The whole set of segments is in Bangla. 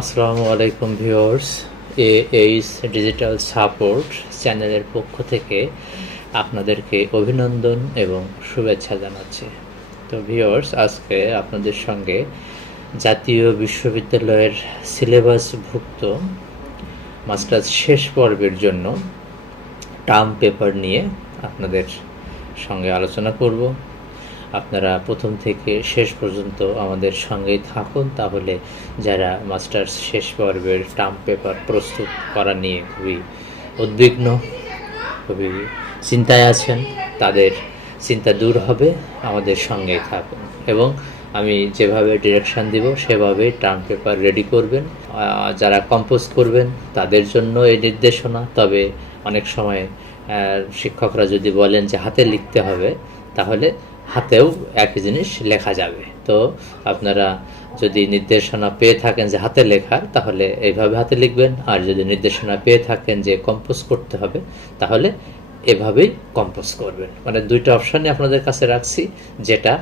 আসসালামু আলাইকুম viewers A H digital support চ্যানেলের পক্ষ থেকে আপনাদেরকে অভিনন্দন এবং শুভেচ্ছা জানাচ্ছি। তো ভিউয়ার্স, আজকে আপনাদের সঙ্গে জাতীয় বিশ্ববিদ্যালয়ের সিলেবাসভুক্ত মাস্টার্স শেষ পর্বের জন্য টার্ম পেপার নিয়ে আপনাদের সঙ্গে আলোচনা করব। আপনারা প্রথম থেকে শেষ পর্যন্ত আমাদের সঙ্গেই থাকুন, তাহলে যারা মাস্টার্স শেষ পর্বের টার্ম পেপার প্রস্তুত করা নিয়ে খুবই উদ্বিগ্ন, খুবই চিন্তায় আছেন, তাদের চিন্তা দূর হবে, আমাদের সঙ্গেই থাকুন। এবং আমি যেভাবে ডিরেকশন দিব, সেভাবে টার্ম পেপার রেডি করবেন। যারা কম্পোজ করবেন, তাদের জন্য এই নির্দেশনা। তবে অনেক সময় শিক্ষকরা যদি বলেন যে হাতে লিখতে হবে, তাহলে হাতেও একই জিনিস লেখা যাবে। তো আপনারা যদি নির্দেশনা পেয়ে থাকেন যে হাতে লেখার, তাহলে এইভাবে হাতে লিখবেন। আর যদি নির্দেশনা পেয়ে থাকেন যে কম্পোজ করতে হবে, তাহলে এভাবেই কম্পোজ করবেন। মানে দুইটা অপশানই আপনাদের কাছে রাখছি। যেটা,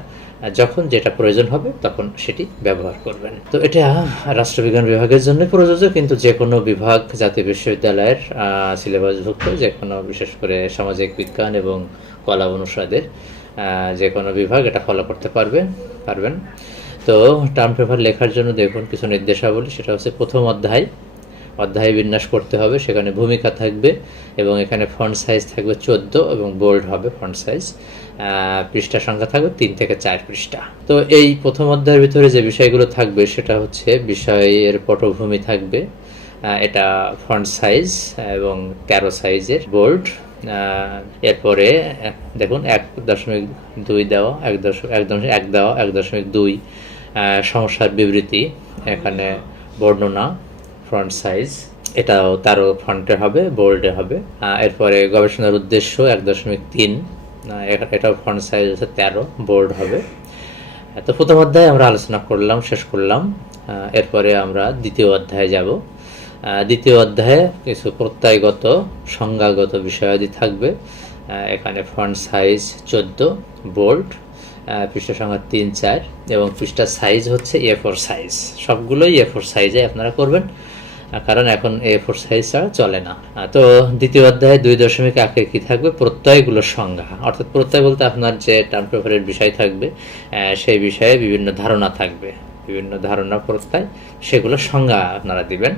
যখন যেটা প্রয়োজন হবে, তখন সেটি ব্যবহার করবেন। তো এটা রাষ্ট্রবিজ্ঞান বিভাগের জন্য প্রযোজ্য, কিন্তু যে কোনো বিভাগ, জাতীয় বিশ্ববিদ্যালয়ের সিলেবাসভুক্ত যে কোনো বিশেষ করে সামাজিক বিজ্ঞান এবং কলা অনুষদের যে কোনো বিভাগ এটা ফলো করতে পারবে, পারবেন। তো টার্ম পেপার লেখার জন্য দেখুন কিছু নির্দেশাবলী, সেটা হচ্ছে প্রথম অধ্যায়। অধ্যায় বিন্যাস করতে হবে, সেখানে ভূমিকা থাকবে এবং এখানে ফন্ট সাইজ থাকবে চোদ্দ এবং বোল্ড হবে ফন্ট সাইজ পৃষ্ঠা সংখ্যা থাকবে তিন থেকে চার পৃষ্ঠা। তো এই প্রথম অধ্যায়ের ভিতরে যে বিষয়গুলো থাকবে, সেটা হচ্ছে বিষয়ের পটভূমি থাকবে। এটা ফন্ট সাইজ এবং তেরো সাইজের বোল্ড এরপরে দেখুন, এক দশমিক দুই দেওয়া, এক দশমিক এক দশমিক এক দেওয়া, এক দশমিক দুই সমস্যার বিবৃতি এখানে বর্ণনা, ফ্রন্ট সাইজ। এটাও তারও ফ্রন্টে হবে, বোল্ডে হবে। এরপরে গবেষণার উদ্দেশ্য এক দশমিক তিন এটাও ফ্রন্ট সাইজ হচ্ছে তেরো, বোল্ড হবে। তো প্রথম অধ্যায়ে আমরা আলোচনা করলাম, শেষ করলাম। এরপরে আমরা দ্বিতীয় অধ্যায়ে যাব। দ্বিতীয় অধ্যায়ে কিছু প্রত্যয়গত, সংজ্ঞাগত বিষয়াদি থাকবে। এখানে ফন্ট সাইজ চোদ্দ বোল্ড পৃষ্ঠা সংখ্যা তিন, চার, এবং পৃষ্ঠার সাইজ হচ্ছে এ ফোর সাইজ সবগুলোই এ ফোর সাইজে আপনারা করবেন কারণ এখন এ ফোর সাইজ ছাড়া চলে না। তো দ্বিতীয় অধ্যায়ে দুই দশমিক আঁকে কি থাকবে? প্রত্যয়গুলোর সংজ্ঞা। অর্থাৎ প্রত্যয় বলতে আপনার যে টার্ম পেপারের বিষয় থাকবে সেই বিষয়ে বিভিন্ন ধারণা থাকবে। বিভিন্ন ধারণা প্রত্যয়, সেগুলো সংজ্ঞা আপনারা দিবেন।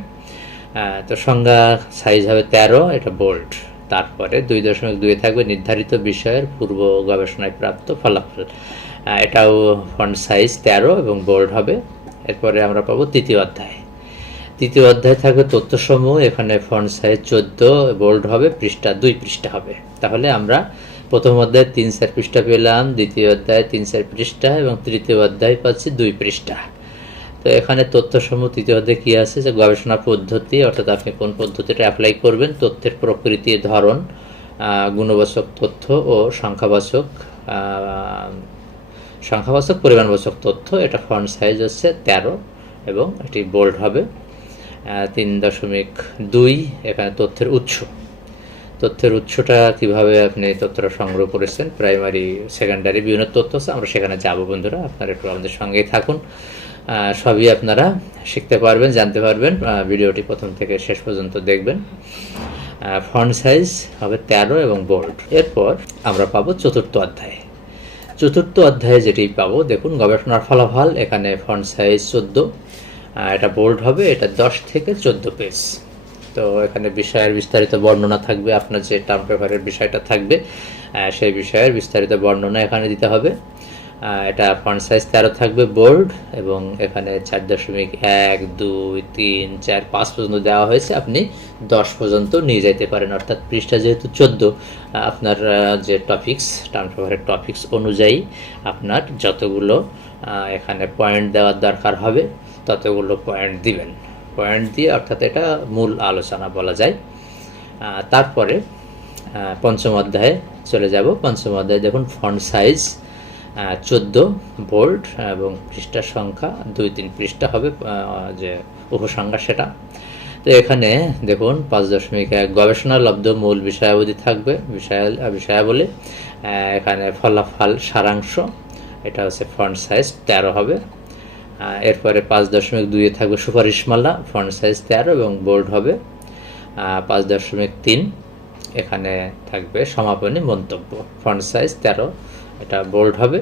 তো সংজ্ঞা সাইজ হবে তেরো, এটা বোল্ড তারপরে দুই দশমিক দুই থাকবে নির্ধারিত বিষয়ের পূর্ব গবেষণায় প্রাপ্ত ফলাফল। এটাও ফন্ট সাইজ তেরো এবং বোল্ড হবে। এরপরে আমরা পাবো তৃতীয় অধ্যায়। তৃতীয় অধ্যায় থাকবে তথ্যসমূহ, এখানে ফন্ট সাইজ চোদ্দ বোল্ড হবে, পৃষ্ঠা দুই পৃষ্ঠা হবে। তাহলে আমরা প্রথম অধ্যায়ে তিন চার পৃষ্ঠা পেলাম, দ্বিতীয় অধ্যায়ে তিন চার পৃষ্ঠা এবং তৃতীয় অধ্যায় পাচ্ছি দুই পৃষ্ঠা। তো এখানে তথ্যসমূহ তৃতীয় অধ্যায়ে কী আছে? যে গবেষণা পদ্ধতি, অর্থাৎ আপনি কোন পদ্ধতিটা অ্যাপ্লাই করবেন? তথ্যের প্রকৃতি ধরন গুণবাচক তথ্য ও সংখ্যাবাচক সংখ্যাবাচক, পরিমাণবাচক তথ্য। এটা ফন্ট সাইজ হচ্ছে তেরো এবং এটি বোল্ড হবে তিন দশমিক দুই এখানে তথ্যের উৎস। তথ্যের উৎসটা কীভাবে আপনি তথ্যটা সংগ্রহ করেছেন? প্রাইমারি সেকেন্ডারি বিভিন্ন তথ্য আছে, আমরা সেখানে যাব বন্ধুরা। আপনারা একটু আমাদের সঙ্গেই থাকুন। সবই আপনারা শিখতে পারবেন, জানতে পারবেন। ভিডিওটি প্রথম থেকে শেষ পর্যন্ত দেখবেন। ফন্ট সাইজ হবে তেরো এবং বোল্ড। এরপর আমরা পাবো চতুর্থ অধ্যায়। চতুর্থ অধ্যায়ে যেটি পাবো, দেখুন গবেষণার ফলাফল, এখানে ফন্ট সাইজ চোদ্দ। এটা বোল্ড হবে, এটা দশ থেকে চোদ্দ পেজ। তো এখানে বিষয়ের বিস্তারিত বর্ণনা থাকবে, আপনার যে টার্ম পেপারের বিষয়টা থাকবে সেই বিষয়ের বিস্তারিত বর্ণনা এখানে দিতে হবে। এটা ফন্ট সাইজ তেরো থাকবে বোর্ড এবং এখানে চার দশমিক এক, দুই, তিন, চার, পাঁচ পর্যন্ত দেওয়া হয়েছে। আপনি দশ পর্যন্ত নিয়ে যেতে পারেন। অর্থাৎ পৃষ্ঠা যেহেতু চোদ্দ, আপনার যে টপিক্স টার্ম টপিক্স অনুযায়ী আপনার যতগুলো এখানে পয়েন্ট দেওয়ার দরকার হবে, ততগুলো পয়েন্ট দিবেন। পয়েন্ট দিয়ে অর্থাৎ এটা মূল আলোচনা বলা যায়। তারপরে পঞ্চম অধ্যায়ে চলে যাব। পঞ্চম অধ্যায়ে দেখুন ফন্ট সাইজ চোদ্দ বোল্ড এবং পৃষ্ঠার সংখ্যা, দুই তিন পৃষ্ঠা হবে যে উপসংখ্যা সেটা। তো এখানে দেখুন, পাঁচ দশমিক এক গবেষণা লব্ধ মূল বিষয়াবধি থাকবে। বিষয়, বিষয়াবলী এখানে ফলাফল সারাংশ, এটা হচ্ছে ফন্ট সাইজ তেরো হবে। এরপরে পাঁচ দশমিক দুইয়ে থাকবে সুপারিশমালা, ফন্ট সাইজ তেরো এবং বোল্ড হবে। পাঁচ দশমিক তিন এখানে থাকবে সমাপনী মন্তব্য। ফন্ট সাইজ তেরো এটা বোল্ড হবে।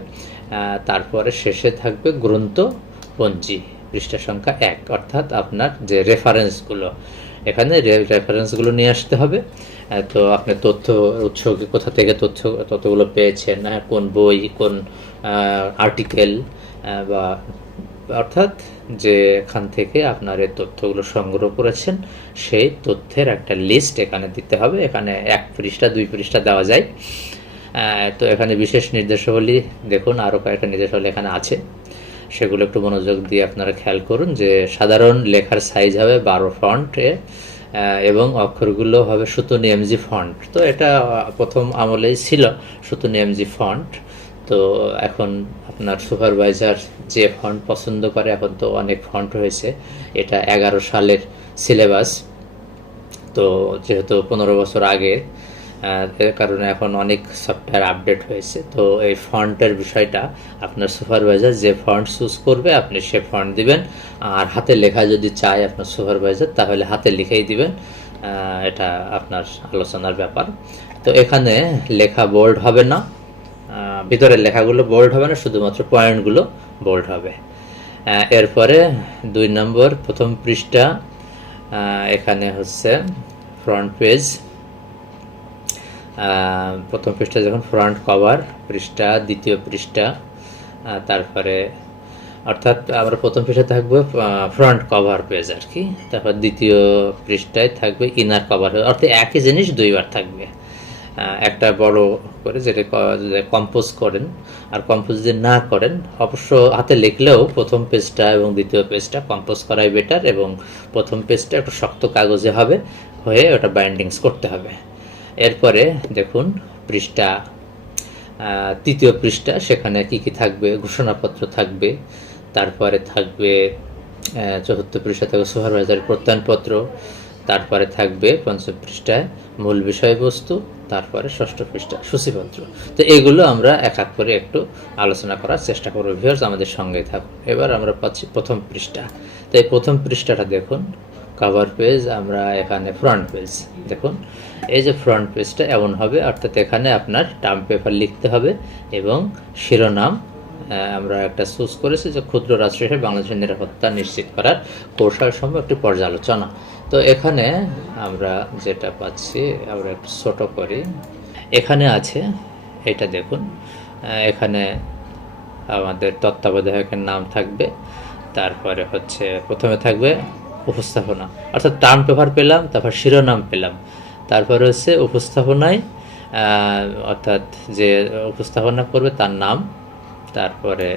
তারপরে শেষে থাকবে গ্রন্থ পঞ্জি পৃষ্ঠা সংখ্যা এক। অর্থাৎ আপনার যে রেফারেন্সগুলো এখানে রেফারেন্সগুলো নিয়ে আসতে হবে। তো আপনি তথ্য উৎস কোথা থেকে তথ্য তথ্যগুলো পেয়েছেন হ্যাঁ, কোন বই কোন আর্টিকেল বা অর্থাৎ যে এখান থেকে আপনার এই তথ্যগুলো সংগ্রহ করেছেন, সেই তথ্যের একটা লিস্ট এখানে দিতে হবে। এখানে এক পৃষ্ঠা, দুই পৃষ্ঠা দেওয়া যায়। তো এখানে বিশেষ নির্দেশাবলী, দেখুন আরও কয়েকটা নির্দেশাবলী এখানে আছে। সেগুলো একটু মনোযোগ দিয়ে আপনারা খেয়াল করুন যে সাধারণ লেখার সাইজ হবে বারো ফন্টে এবং অক্ষরগুলো হবে সুতনি এমজি ফন্ট তো এটা প্রথম আমলেই ছিল, সুতনি এমজি ফন্ট তো এখন আপনার সুপারভাইজার যে ফন্ট পছন্দ করে, এখন তো অনেক ফন্ট হয়েছে এটা এগারো সালের সিলেবাস তো যেহেতু পনেরো বছর আগে এর কারণে এখন অনেক সফটওয়্যার আপডেট হয়েছে। তো এই ফন্টের বিষয়টা আপনার সুপারভাইজার যে ফন্ট চুজ করবে, আপনি সে ফন্ট দিবেন। আর হাতে লেখা যদি চায় আপনার সুপারভাইজার তাহলে হাতে লিখেই দিবেন। এটা আপনার আলোচনার ব্যাপার। তো এখানে লেখা বোল্ড হবে না। ভিতরের লেখাগুলো বোল্ড হবে না, শুধুমাত্র পয়েন্টগুলো বোল্ড হবে। এরপরে দুই নম্বর, প্রথম পৃষ্ঠা এখানে হচ্ছে ফ্রন্ট পেজ প্রথম পৃষ্ঠা যখন ফ্রন্ট কভার পৃষ্ঠা, দ্বিতীয় পৃষ্ঠা তারপরে অর্থাৎ আমরা প্রথম পৃষ্ঠায় থাকবে ফ্রন্ট কভার পেজ আর কি। তারপর দ্বিতীয় পৃষ্ঠায় থাকবে ইনার কভার অর্থাৎ একই জিনিস দুইবার থাকবে। একটা বড় করে যেটা কম্পোজ করেন আর কম্পোজ যদি না করেন, অবশ্য হাতে লিখলেও প্রথম পেজটা এবং দ্বিতীয় পেজটা কম্পোজ করাই বেটার এবং প্রথম পেজটা একটু শক্ত কাগজে হবে, হয়ে ওটা বাইন্ডিংস করতে হবে। এরপরে দেখুন পৃষ্ঠা তৃতীয় পৃষ্ঠা, সেখানে কি কি থাকবে, ঘোষণাপত্র থাকবে, তারপরে থাকবে চতুর্থ পৃষ্ঠা থাকবে সুপারভাইজার প্রত্যয়নপত্র তারপরে থাকবে পঞ্চম পৃষ্ঠায় মূল বিষয়বস্তু, তারপরে ষষ্ঠ পৃষ্ঠা সূচিপত্র। তো এগুলো আমরা এক এক করে একটু আলোচনা করার চেষ্টা করব ভিউয়ার্স আমাদের সঙ্গে থাকুন। এবার আমরা পাচ্ছি প্রথম পৃষ্ঠা। তো এই প্রথম পৃষ্ঠাটা দেখুন কভার পেজ আমরা এখানে ফ্রন্ট পেজ দেখুন। এই যে ফ্রন্ট পেজটা এমন হবে, অর্থাৎ এখানে আপনার টার্ম পেপার লিখতে হবে এবং শিরোনাম আমরা একটা চুজ করেছি যে ক্ষুদ্র রাষ্ট্র হিসেবে বাংলাদেশের নিরাপত্তা নিশ্চিত করার কৌশল সম্ভব একটি পর্যালোচনা। তো এখানে আমরা যেটা পাচ্ছি, আমরা একটু ছোট করি। এখানে আছে, এটা দেখুন এখানে আমাদের তত্ত্বাবধায়কের নাম থাকবে, তারপরে হচ্ছে প্রথমে থাকবে উপস্থাপনা। অর্থাৎ টার্ম পেপার পেলাম, তারপর শিরোনাম পেলাম। তারপরে হচ্ছে উপস্থাপনায় অর্থাৎ যে উপস্থাপনা করবে তার নাম, তারপরে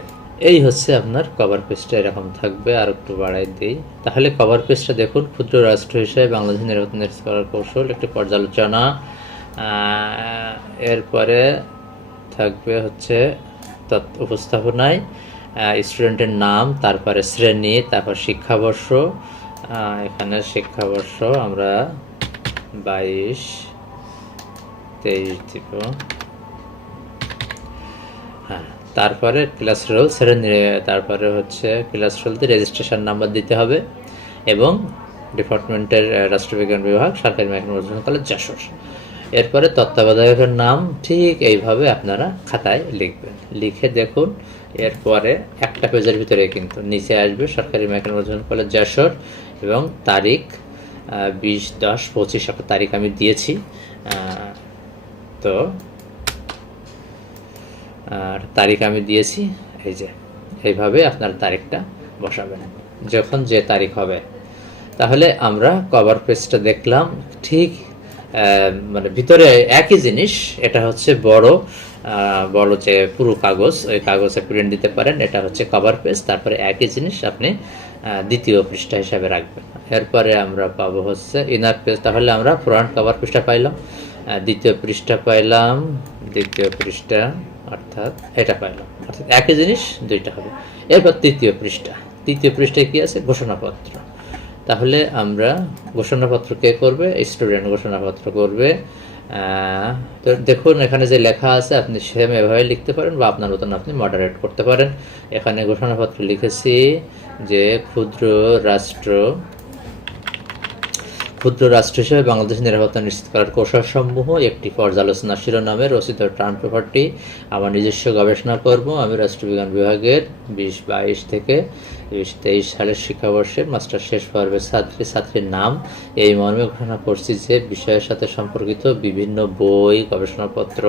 এই হচ্ছে আপনার কভার পেজটা এরকম থাকবে, আর একটু বাড়াই দিই। তাহলে কভার পেজটা দেখুন, ক্ষুদ্র রাষ্ট্র হিসেবে বাংলাদেশ নিরাপত্তা করার কৌশল, একটি পর্যালোচনা। এরপরে থাকবে হচ্ছে উপস্থাপনায়। স্টুডেন্টের নাম, তারপরে শ্রেণি, তারপর শিক্ষাবর্ষ। এখানে শিক্ষাবর্ষ আমরা বাইশ, তেইশ দিব। তারপরে ক্লাস শ্রেণি তারপরে হচ্ছে ক্লাস রোলতে রেজিস্ট্রেশন নাম্বার দিতে হবে এবং ডিপার্টমেন্টের রাষ্ট্রবিজ্ঞান বিভাগ, সরকারি মজুমদার কলেজ যশোর। এরপরে তত্ত্বাবধায়কের নাম ঠিক এইভাবে আপনারা খাতায় লিখবেন। লিখে দেখুন, এরপরে একটা পেজের ভিতরে কিন্তু নিচে আসবে সরকারি মজুমদার কলেজ যশোর এবং তারিখ বিশ, দশ, পঁচিশ একটা তারিখ আমি দিয়েছি। তো আর তারিখ আমি দিয়েছি, এই যে, এইভাবে আপনার তারিখটা বসাবেন। যখন যে তারিখ হবে। তাহলে আমরা কভার পেজটা দেখলাম, ঠিক মানে ভিতরে একই জিনিস, এটা হচ্ছে বড় বড় যে পুরো কাগজ, ওই কাগজে প্রিন্ট দিতে পারেন, এটা হচ্ছে কভার পেজ তারপরে একই জিনিস আপনি দ্বিতীয় পৃষ্ঠা হিসাবে রাখবেন। এরপরে আমরা পাবো হচ্ছে ইনার পেজ তাহলে আমরা ফ্রন্ট কভার পৃষ্ঠা পাইলাম দ্বিতীয় পৃষ্ঠা পাইলাম, দ্বিতীয় পৃষ্ঠা অর্থাৎ এটা পাইলাম অর্থাৎ একই জিনিস দুইটা হবে। এরপর তৃতীয় পৃষ্ঠা। তৃতীয় পৃষ্ঠায় কি আছে? ঘোষণাপত্র। তাহলে আমরা ঘোষণাপত্র কে করবে? স্টুডেন্ট ঘোষণাপত্র করবে। তো দেখুন, এখানে যে লেখা আছে, আপনি সেম এভাবে লিখতে পারেন বা আপনার মতন আপনি মডারেট করতে পারেন। এখানে ঘোষণাপত্র লিখেছি যে ক্ষুদ্র রাষ্ট্র ক্ষুদ্র রাষ্ট্র হিসেবে বাংলাদেশের নিরাপত্তা নিশ্চিত করার কৌশলসমূহ, একটি পর্যালোচনা শিরোনামে রচিত ট্রাম পেপারটি, আমার নিজস্ব গবেষণা করব আমি রাষ্ট্রবিজ্ঞান বিভাগের বিশ বাইশ থেকে বিশ তেইশ সালের শিক্ষাবর্ষে মাস্টার শেষ পর্বের ছাত্রী ছাত্রীর নাম এই মর্মে ঘোষণা করছি যে বিষয়ের সাথে সম্পর্কিত বিভিন্ন বই, গবেষণাপত্র,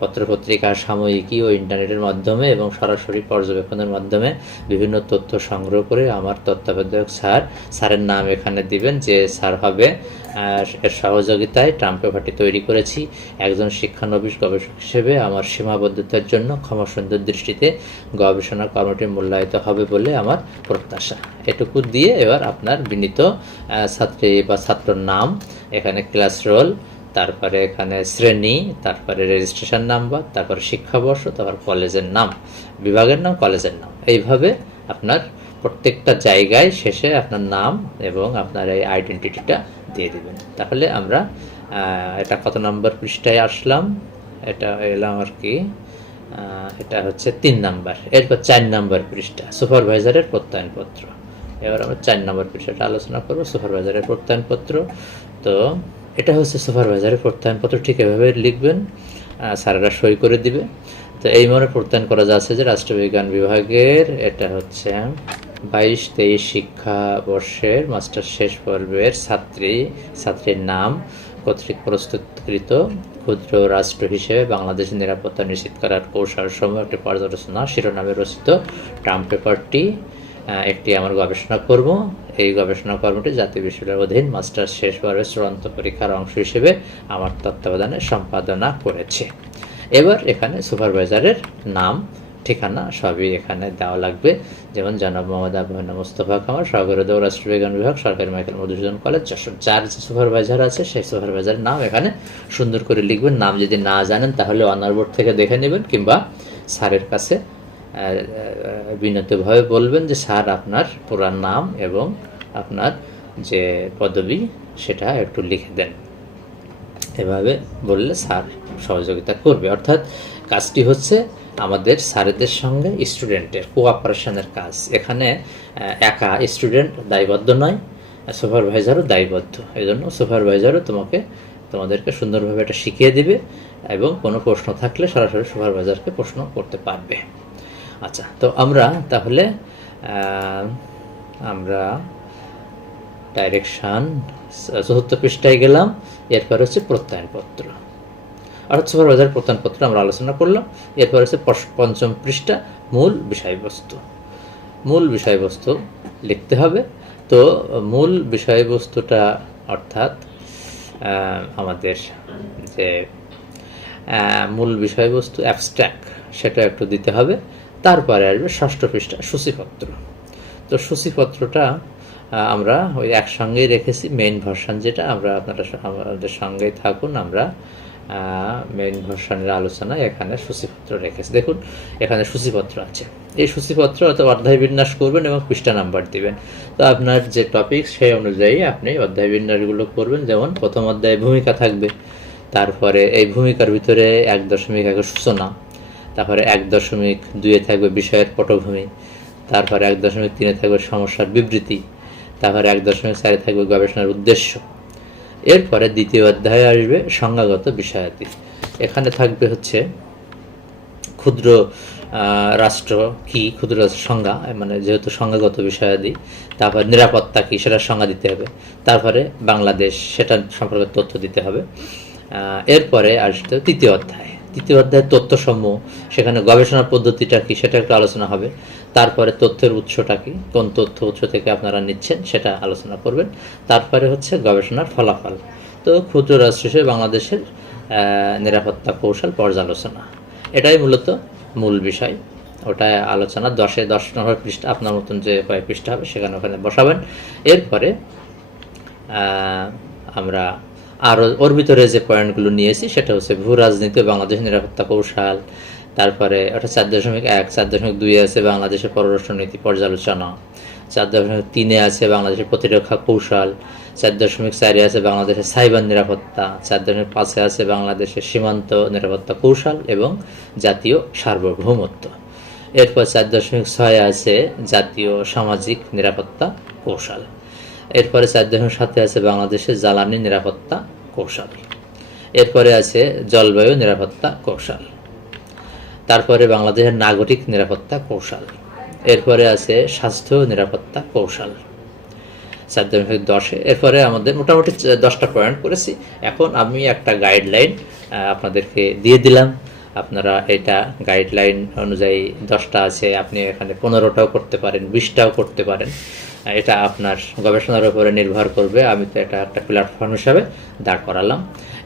পত্রপত্রিকা, সাময়িকী ও ইন্টারনেটের মাধ্যমে এবং সরাসরি পর্যবেক্ষণের মাধ্যমে বিভিন্ন তথ্য সংগ্রহ করে আমার তত্ত্বাবধায়ক স্যার, স্যারের নাম এখানে দিবেন যে স্যার হবে এর সহযোগিতায় ট্রাম্প পেপারটি তৈরি করেছি। একজন শিক্ষানবিশ গবেষক হিসেবে আমার সীমাবদ্ধতার জন্য ক্ষমাসুন্দর দৃষ্টিতে গবেষণা কর্মটি মূল্যায়িত হবে বলে আমার প্রত্যাশা। এটুকু দিয়ে এবার আপনার বিনীত ছাত্রী বা ছাত্রর নাম, এখানে ক্লাস রোল, তারপরে এখানে শ্রেণি, তারপরে রেজিস্ট্রেশন নাম্বার, তারপরে শিক্ষাবর্ষ, তারপর কলেজের নাম, বিভাগের নাম, কলেজের নাম। এইভাবে আপনার প্রত্যেকটা জায়গায় শেষে আপনার নাম এবং আপনার এই আইডেন্টিটিটা দিয়ে দেবেন। তাহলে আমরা এটা কত নম্বর পৃষ্ঠায় আসলাম? এটা এলাম আর কি এটা হচ্ছে তিন নাম্বার। এরপর চার নাম্বার পৃষ্ঠা সুপারভাইজারের প্রত্যয়নপত্র। এবার আমরা চার নম্বর পৃষ্ঠাটা আলোচনা করব সুপারভাইজারের প্রত্যয়নপত্র। তো এটা হচ্ছে সুপারভাইজারের প্রত্যয়নপত্র ঠিক এভাবে লিখবেন আহ, স্যারেরা সই করে দিবে। তো এই মনে প্রত্যয়ন করা যাচ্ছে যে রাষ্ট্রবিজ্ঞান বিভাগের এটা হচ্ছে বাইশ তেইশ শিক্ষাবর্ষের মাস্টার শেষ পর্বের ছাত্রী, ছাত্রীর নাম কর্তৃক প্রস্তুতকৃত ক্ষুদ্র রাষ্ট্র হিসেবে বাংলাদেশের নিরাপত্তা নিশ্চিত করার কৌশল সমূহ একটি পর্যালোচনা শিরোনামে রচিত ট্রাম্প পেপারটি একটি আমার গবেষণা কর্ম এই গবেষণা কর্মটি জাতীয় বিশ্ববিদ্যালয়ের অধীন মাস্টার শেষ পর্বের চূড়ান্ত পরীক্ষার অংশ হিসেবে আমার তত্ত্বাবধানে সম্পাদনা করেছে। এবার এখানে সুপারভাইজারের নাম, ঠিকানা সবই এখানে দেওয়া লাগবে। যেমন জনাব মোহাম্মদ আবহানা মোস্তফা কামার সহগরদ রাষ্ট্রবিজ্ঞান বিভাগ, সরকারি মাইকেল মধুসূদন কলেজ। যশোর যার যে সুপারভাইজার আছে, সেই সুপারভাইজারের নাম এখানে সুন্দর করে লিখবেন। নাম যদি না জানেন, তাহলে অনার বোর্ড থেকে দেখে নেবেন কিংবা স্যারের কাছে বিনীতভাবে বলবেন যে, স্যার, আপনার পুরা নাম এবং আপনার যে পদবি, সেটা একটু লিখে দেন। এভাবে বললে স্যার সহযোগিতা করবে। অর্থাৎ কাজটি হচ্ছে আমাদের স্যারেদের সঙ্গে স্টুডেন্টের কোঅপারেশনের কাজ। এখানে একা স্টুডেন্ট দায়বদ্ধ নয়, সুপারভাইজারও দায়বদ্ধ। এই জন্য সুপারভাইজারও তোমাকে, তোমাদেরকে সুন্দরভাবে এটা শিখিয়ে দিবে এবং কোনো প্রশ্ন থাকলে সরাসরি সুপারভাইজারকে প্রশ্ন করতে পারবে। আচ্ছা তো আমরা তাহলে আমরা ডাইরেকশন চতুর্থ পৃষ্ঠায় গেলাম, এরপর হচ্ছে প্রত্যয়নপত্র। অর্থাৎ সুপারভাইজার প্রত্যয়নপত্র আমরা আলোচনা করলাম, এরপর হচ্ছে পঞ্চম পৃষ্ঠা, মূল বিষয়বস্তু। মূল বিষয়বস্তু লিখতে হবে। তো মূল বিষয়বস্তুটা অর্থাৎ আমাদের যে মূল বিষয়বস্তু অ্যাবস্ট্রাক্ট সেটা একটু দিতে হবে। তারপরে আসবে ষষ্ঠ পৃষ্ঠা, সূচিপত্র। তো সূচিপত্রটা আমরা ওই একসঙ্গেই রেখেছি মেইন ভার্সান যেটা, আমরা আপনারা আমাদের সঙ্গেই থাকুন, আমরা মেইন ভার্সনের আলোচনায় এখানে সূচিপত্র রেখেছি। দেখুন, এখানে সূচিপত্র আছে। এই সূচিপত্র অত অধ্যায় বিন্যাস করবেন এবং পৃষ্ঠা নাম্বার দিবেন। তো আপনার যে টপিক সেই অনুযায়ী আপনি অধ্যায় বিন্যাসগুলো করবেন। যেমন, প্রথম অধ্যায়ে ভূমিকা থাকবে, তারপরে এই ভূমিকার ভিতরে এক দশমিক একের সূচনা, তারপরে এক দশমিক দুয়ে থাকবে বিষয়ের পটভূমি, তারপরে এক দশমিক তিনে থাকবে সমস্যার বিবৃতি তারপরে এক দশমিক চারে থাকবে গবেষণার উদ্দেশ্য। এরপরে দ্বিতীয় অধ্যায়ে আসবে সংজ্ঞাগত বিষয়াদি। এখানে থাকবে হচ্ছে ক্ষুদ্র রাষ্ট্র কি, ক্ষুদ্র সংজ্ঞা মানে যেহেতু সংজ্ঞাগত বিষয়াদি, তারপর নিরাপত্তা কি, সেটার সংজ্ঞা দিতে হবে। তারপরে বাংলাদেশ, সেটা সম্পর্কে তথ্য দিতে হবে। এরপরে আসতে তৃতীয় অধ্যায়। তৃতীয় অধ্যায় তথ্যসমূহ, সেখানে গবেষণা পদ্ধতিটা কি, সেটা একটু আলোচনা হবে। তারপরে তথ্যের উৎসটা কি? কোন তথ্য উৎস থেকে আপনারা নিচ্ছেন? সেটা আলোচনা করবেন। তারপরে হচ্ছে গবেষণার ফলাফল। তো ক্ষুদ্র রাষ্ট্র হিসেবে বাংলাদেশের নিরাপত্তা কৌশল পর্যালোচনা। এটাই মূলত মূল বিষয়। ওটা আলোচনা দশে দশ নম্বর পৃষ্ঠা, আপনার মতন যে কয়েক পৃষ্ঠা হবে সেখানে ওখানে বসাবেন। এরপরে আমরা আরও ওর ভিতরে যে পয়েন্টগুলো নিয়েছি, সেটা হচ্ছে ভূ রাজনীতি ও বাংলাদেশের নিরাপত্তা কৌশল তারপরে ওটা চার দশমিক এক, চার দশমিক দুই আছে বাংলাদেশের পররাষ্ট্র নীতি পর্যালোচনা, চার দশমিক তিনে আছে বাংলাদেশের প্রতিরক্ষা কৌশল, চার দশমিক চারে আছে বাংলাদেশের সাইবার নিরাপত্তা, চার দশমিক পাঁচে আছে বাংলাদেশের সীমান্ত নিরাপত্তা কৌশল এবং জাতীয় সার্বভৌমত্ব। এরপর চার দশমিক ছয়ে আছে জাতীয় সামাজিক নিরাপত্তা কৌশল। এরপরে চার দশমিক সাথে আছে বাংলাদেশের জ্বালানি নিরাপত্তা কৌশল। এরপরে আছে জলবায়ু নিরাপত্তা কৌশল। তারপরে বাংলাদেশের নাগরিক নিরাপত্তা কৌশল। এরপরে আছে স্বাস্থ্য নিরাপত্তা কৌশল। চার দশমিক দশে। এরপরে আমাদের মোটামুটি দশটা পয়েন্ট করেছি। এখন আমি একটা গাইডলাইন আপনাদেরকে দিয়ে দিলাম। আপনারা এটা গাইডলাইন অনুযায়ী দশটা আছে, আপনি এখানে পনেরোটাও করতে পারেন, বিশটাও করতে পারেন। এটা আপনার গবেষণার উপরে নির্ভর করবে। আমি তো এটা একটা প্ল্যাটফর্ম হিসাবে দাঁড় করালাম।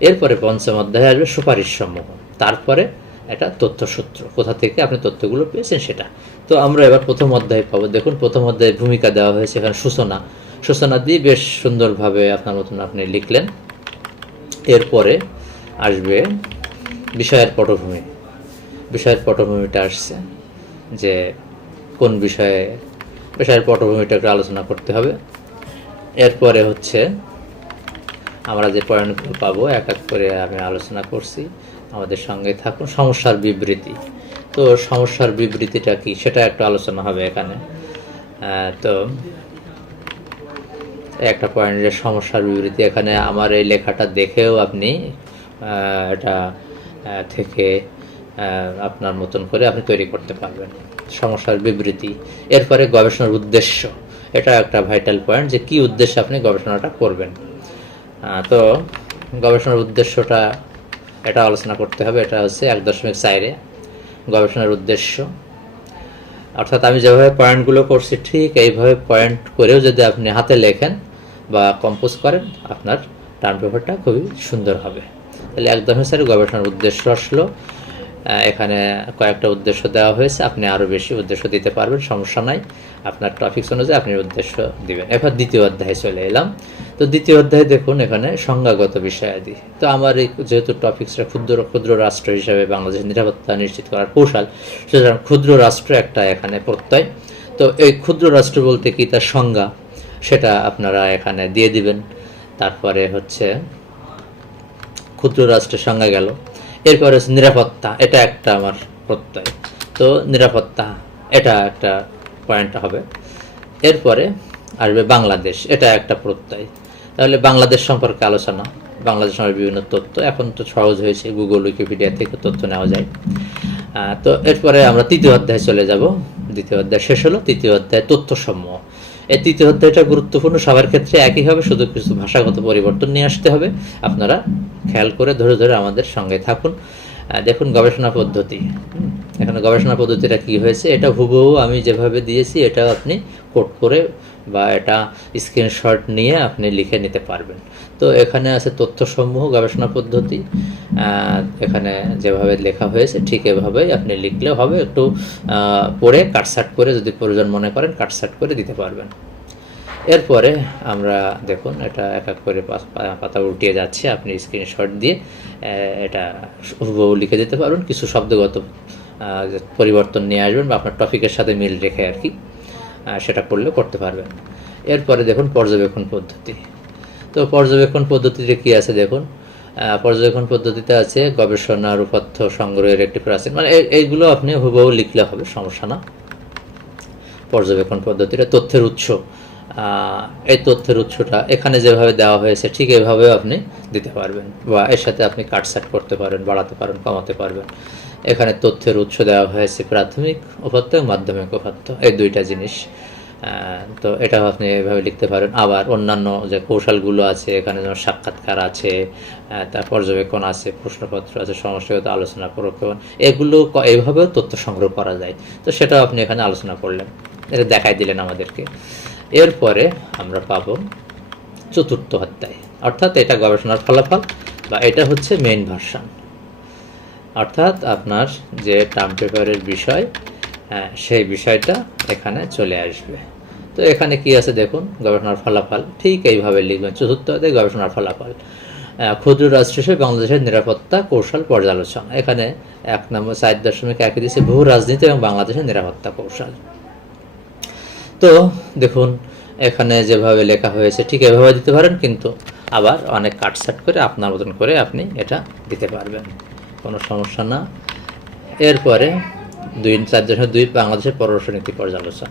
এরপরে পঞ্চম অধ্যায়ে আসবে সুপারিশ সমূহ তারপরে একটা তথ্যসূত্র। কোথা থেকে আপনি তথ্যগুলো পেয়েছেন সেটা। তো আমরা এবার প্রথম অধ্যায় পাবো। দেখুন, প্রথম অধ্যায়ে ভূমিকা দেওয়া হয়েছে এখানে সূচনা। সূচনা দিয়ে বেশ সুন্দরভাবে আপনার মতন আপনি লিখলেন। এরপরে আসবে বিষয়ের পটভূমি। বিষয়ের পটভূমিটা আসছে যে কোন বিষয়ে বিষয়ের পটভূমিটা একটু আলোচনা করতে হবে। এরপরে হচ্ছে আমরা যে পয়েন্টগুলো পাবো, এক এক করে আমি আলোচনা করছি। আমাদের সঙ্গে থাকুন। সমস্যার বিবৃতি। তো সমস্যার বিবৃতিটা কি? সেটা একটু আলোচনা হবে এখানে। তো একটা পয়েন্টের সমস্যার বিবৃতি। এখানে আমার এই লেখাটা দেখেও আপনি এটা থেকে আপনার মতন করে আপনি তৈরি করতে পারবেন। সমস্যার বিবৃতি। এরপরে গবেষণার উদ্দেশ্য। এটা একটা ভাইটাল পয়েন্ট যে কি উদ্দেশ্যে আপনি গবেষণাটা করবেন। তো গবেষণার উদ্দেশ্যটা এটা আলোচনা করতে হবে। এটা হচ্ছে এক দশমিক চাইরে গবেষণার উদ্দেশ্য। অর্থাৎ আমি যেভাবে পয়েন্টগুলো করছি, ঠিক এইভাবে পয়েন্ট করেও যদি আপনি হাতে লেখেন বা কম্পোজ করেন, আপনার টার্ম পেপারটা খুবই সুন্দর হবে। তাহলে একদম স্যার গবেষণার উদ্দেশ্য আসলো। এখানে কয়েকটা উদ্দেশ্য দেওয়া হয়েছে। আপনি আরও বেশি উদ্দেশ্য দিতে পারবেন, সমস্যা নাই। আপনার টপিকস অনুযায়ী আপনি উদ্দেশ্য দিবেন। এবার দ্বিতীয় অধ্যায়ে চলে এলাম। তো দ্বিতীয় অধ্যায়ে দেখুন এখানে সংজ্ঞাগত বিষয়াদি। তো আমার এই যেহেতু টপিক্সটা ক্ষুদ্র ক্ষুদ্র রাষ্ট্র হিসাবে বাংলাদেশের নিরাপত্তা নিশ্চিত করার কৌশল, সুতরাং ক্ষুদ্র রাষ্ট্র একটা এখানে প্রত্যয়। তো এই ক্ষুদ্র রাষ্ট্র বলতে কি? তার সংজ্ঞা, সেটা আপনারা এখানে দিয়ে দিবেন। তারপরে হচ্ছে, ক্ষুদ্র রাষ্ট্রের সংজ্ঞা গেল। এরপরে হচ্ছে নিরাপত্তা, এটা একটা আমার প্রত্যয়। তো নিরাপত্তা, এটা একটা পয়েন্ট হবে। এরপরে আসবে বাংলাদেশ, এটা একটা প্রত্যয়। তাহলে বাংলাদেশ সম্পর্কে আলোচনা। বাংলাদেশ সম্পর্কে বিভিন্ন তথ্য। এখন তো সহজ হয়েছে গুগল উইকিপিডিয়া থেকে তথ্য নেওয়া যায়। তো এরপরে আমরা তৃতীয় অধ্যায়ে চলে যাব। দ্বিতীয় অধ্যায় শেষ হলো, তৃতীয় অধ্যায় তথ্যসমূহ। এই তৃতীয় অধ্যায়টা গুরুত্বপূর্ণ, সবার ক্ষেত্রে একই হবে শুধু কিছু ভাষাগত পরিবর্তন নিয়ে আসতে হবে। আপনারা খেয়াল করে ধরে ধরে আমাদের সঙ্গে থাকুন। দেখুন গবেষণা পদ্ধতি। এখানে গবেষণা পদ্ধতিটা কি হয়েছে? এটা হুবহু আমি যেভাবে দিয়েছি এটাও আপনি কোট করে বা এটা স্ক্রিনশট নিয়ে আপনি লিখে নিতে পারবেন। তো এখানে আছে তথ্যসমূহ, গবেষণা পদ্ধতি। এখানে যেভাবে লেখা হয়েছে ঠিক এভাবেই আপনি লিখলেও হবে একটু পড়ে কাটসাট করে যদি প্রয়োজন মনে করেন কাটসাট করে দিতে পারবেন। এরপরে আমরা দেখুন এটা এক এক করে পাতা উল্টিয়ে যাচ্ছে, আপনি স্ক্রিনশট দিয়ে এটা হুবহু লিখে দিতে পারবেন। কিছু শব্দগত পরিবর্তন নিয়ে আসবেন বা আপনার টপিকের সাথে মিল রেখে আর কি। সেটা করলে করতে পারবেন এরপরে দেখুন পর্যবেক্ষণ পদ্ধতি। তো পর্যবেক্ষণ পদ্ধতিতে কি আছে দেখুন? পর্যবেক্ষণ পদ্ধতিতে আছে গবেষণা রূপার্থ সংগ্রহের একটি প্রাচীন। মানে এই- এইগুলো আপনি হুবহু লিখলে হবে, সমস্যা না। পর্যবেক্ষণ পদ্ধতিটা তথ্যের উৎস। এই তথ্যের উৎসটা এখানে যেভাবে দেওয়া হয়েছে, ঠিক এভাবেও আপনি দিতে পারবেন। বা এর সাথে আপনি কাটসাট করতে পারেন, বাড়াতে পারেন, কমাতে পারবেন। এখানে তথ্যের উৎস দেওয়া হয়েছে প্রাথমিক উপাত্ত এবং মাধ্যমিক উপাত্ত, এই দুইটা জিনিস। তো এটাও আপনি এভাবে লিখতে পারেন। আবার অন্যান্য যে কৌশলগুলো আছে, এখানে যেমন সাক্ষাৎকার আছে তার পর্যবেক্ষণ আছে, প্রশ্নপত্র আছে সমস্যাগত আলোচনা প্রক্ষেপণ, এগুলো এইভাবেও তথ্য সংগ্রহ করা যায়। তো সেটাও আপনি এখানে আলোচনা করলেন, এটা দেখাই দিলেন আমাদেরকে। এরপরে আমরা পাবো চতুর্থ অধ্যায়। অর্থাৎ এটা গবেষণার ফলাফল বা এটা হচ্ছে মেইন ভার্সন অর্থাৎ আপনার যে টার্ম পেপারের বিষয় সেই বিষয়টা এখানে চলে আসবে। তো এখানে কি আছে দেখুন, গবেষণার ফলাফল। ঠিক এইভাবে লিখবেন। চতুর্থ গবেষণার ফলাফল। ক্ষুদ্র রাষ্ট্র হিসেবে বাংলাদেশের নিরাপত্তা কৌশল পর্যালোচনা। এখানে এক নম্বর চার দশমিক একে দিয়েছে বহু রাজনীতি এবং বাংলাদেশের নিরাপত্তা কৌশল। তো দেখুন, এখানে যেভাবে লেখা হয়েছে, ঠিক এভাবে দিতে পারেন, কিন্তু আবার অনেক কাটসাট করে আপনার মতন করে আপনি এটা দিতে পারবেন। কোনো সমস্যা না। এরপরে দুই, চার দশমিক দুই বাংলাদেশের পররাষ্ট্র নীতি পর্যালোচনা।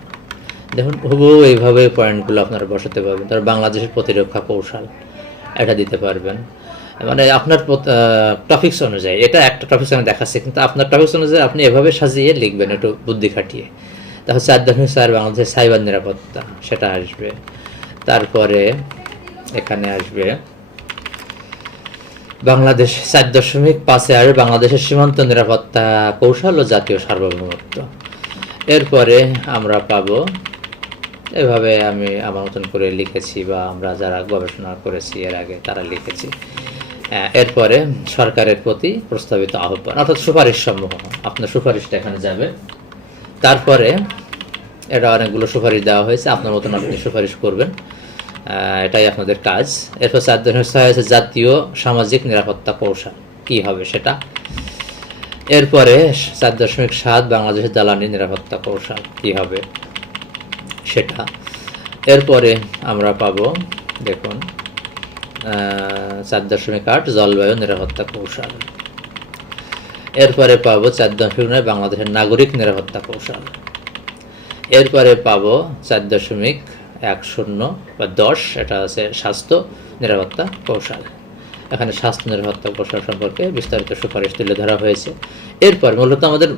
দেখুন, হুবহু এইভাবে পয়েন্টগুলো আপনারা বসাতে পারবেন। তার বাংলাদেশের প্রতিরক্ষা কৌশল, এটা দিতে পারবেন। মানে আপনার টপিক্স অনুযায়ী, এটা একটা টপিক্স আমি দেখাচ্ছি, কিন্তু আপনার টপিক্স অনুযায়ী আপনি এভাবে সাজিয়ে লিখবেন একটু বুদ্ধি খাটিয়ে। তাহলে চার দশমিক চার বাংলাদেশের সাইবার নিরাপত্তা, সেটা আসবে। তারপরে এখানে আসবে বাংলাদেশ চার দশমিক পাঁচে আর বাংলাদেশের সীমান্ত নিরাপত্তা কৌশল ও জাতীয় সার্বভৌমত্ব। এরপরে আমরা পাবো, এভাবে আমি আমার মতন করে লিখেছি বা আমরা যারা গবেষণা করেছি এর আগে তারা লিখেছি। এরপরে সরকারের প্রতি প্রস্তাবিত আহ্বান, অর্থাৎ সুপারিশ সমূহ। আপনার সুপারিশটা এখানে যাবে। তারপরে এটা অনেকগুলো সুপারিশ দেওয়া হয়েছে, আপনার মতন আপনি সুপারিশ করবেন। এটাই আপনাদের কাজ। এরপর চার দশমিক ছয় হয়েছে জাতীয় সামাজিক নিরাপত্তা কৌশল কি হবে সেটা? এরপরে চার দশমিক সাত, বাংলাদেশের জ্বালানি নিরাপত্তা কৌশল কি হবে সেটা? এরপরে আমরা পাব, দেখুন চার দশমিক আট, জলবায়ু নিরাপত্তা কৌশল এরপরে পাবো চার দশমিক নয়, বাংলাদেশের নাগরিক নিরাপত্তা কৌশল এরপরে পাবো চার দশমিক এক শূন্য বা দশ, এটা আছে স্বাস্থ্য নিরাপত্তা কৌশল। এখানে স্বাস্থ্য নিরাপত্তা কৌশল সম্পর্কে বিস্তারিত সুপারিশ তুলে ধরা হয়েছে। এরপর মূলত আমাদের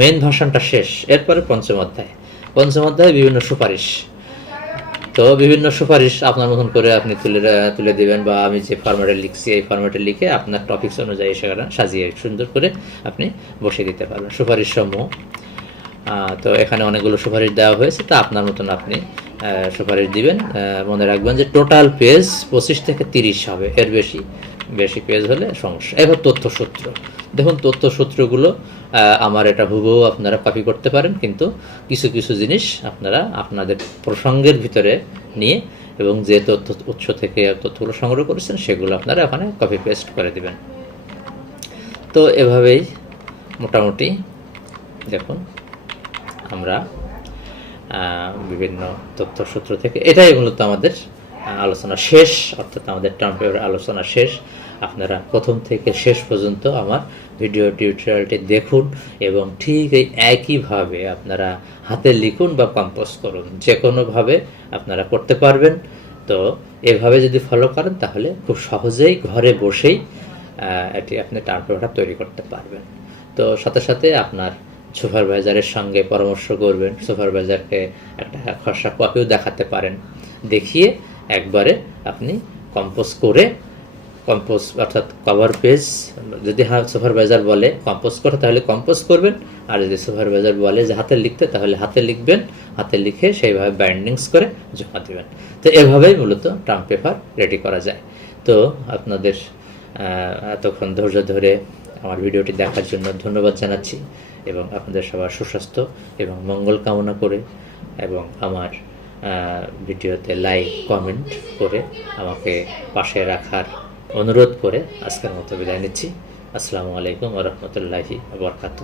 মেন ভাষণটা শেষ। এরপরে পঞ্চম অধ্যায়। পঞ্চম অধ্যায়ে বিভিন্ন সুপারিশ। তো বিভিন্ন সুপারিশ আপনার মতন করে আপনি তুলে তুলে দিবেন বা আমি যে ফরম্যাটে লিখছি, এই ফরম্যাটে লিখে আপনার টপিকস অনুযায়ী সেখানে সাজিয়ে সুন্দর করে আপনি বসিয়ে দিতে পারবেন। সুপারিশ সমূহ তো এখানে অনেকগুলো সুপারিশ দেওয়া হয়েছে, তা আপনার মতন আপনি সুপারিশ দিবেন। মনে রাখবেন যে টোটাল পেজ পঁচিশ থেকে তিরিশ হবে, এর বেশি বেশি পেজ হলে সমস্যা। এবার তথ্যসূত্র। দেখুন, তথ্যসূত্রগুলো আমার এটা হুবহু আপনারা কপি করতে পারেন, কিন্তু কিছু কিছু জিনিস আপনারা আপনাদের প্রসঙ্গের ভিতরে নিয়ে এবং যে তথ্য উৎস থেকে তথ্যগুলো সংগ্রহ করেছেন, সেগুলো আপনারা ওখানে কপি পেস্ট করে দিবেন। তো এভাবেই মোটামুটি, দেখুন আমরা বিভিন্ন তথ্যসূত্র থেকে। এটাই মূলত আমাদের আলোচনা শেষ, অর্থাৎ আমাদের টার্ম পেপার আলোচনা শেষ। আপনারা প্রথম থেকে শেষ পর্যন্ত আমার ভিডিও টিউটোরিয়ালটি দেখুন এবং ঠিক এই একইভাবে আপনারা হাতে লিখুন বা কম্পোজ করুন। যে কোনোভাবে আপনারা করতে পারবেন। তো এভাবে যদি ফলো করেন, তাহলে খুব সহজেই ঘরে বসেই এটি আপনি টার্ম পেপারটা তৈরি করতে পারবেন। তো সাথে সাথে আপনার সুপারভাইজারের সঙ্গে পরামর্শ করবেন, সুপারভাইজারকে একটা খসড়া কপিও দেখাতে পারেন। দেখিয়ে একবারে আপনি কম্পোজ করে, কম্পোজ অর্থাৎ কভার পেজ, যদি হ্যাঁ সুপারভাইজার বলে কম্পোজ করে, তাহলে কম্পোজ করবেন। আর যদি সুপারভাইজার বলে যে হাতে লিখতে, তাহলে হাতে লিখবেন। হাতে লিখে সেইভাবে বাইন্ডিংস করে জমা দেবেন। তো এভাবেই মূলত টার্ম পেপার রেডি করা যায়। তো আপনাদের এতক্ষণ ধৈর্য ধরে আমার ভিডিওটি দেখার জন্য ধন্যবাদ জানাচ্ছি। এবং আপনাদের সবার সুস্বাস্থ্য এবং মঙ্গল কামনা করে এবং আমার ভিডিওতে লাইক কমেন্ট করে আমাকে পাশে রাখার অনুরোধ করে আজকের মতো বিদায় নিচ্ছি। আসসালামু আলাইকুম রহমতুল্লাহি বরকাত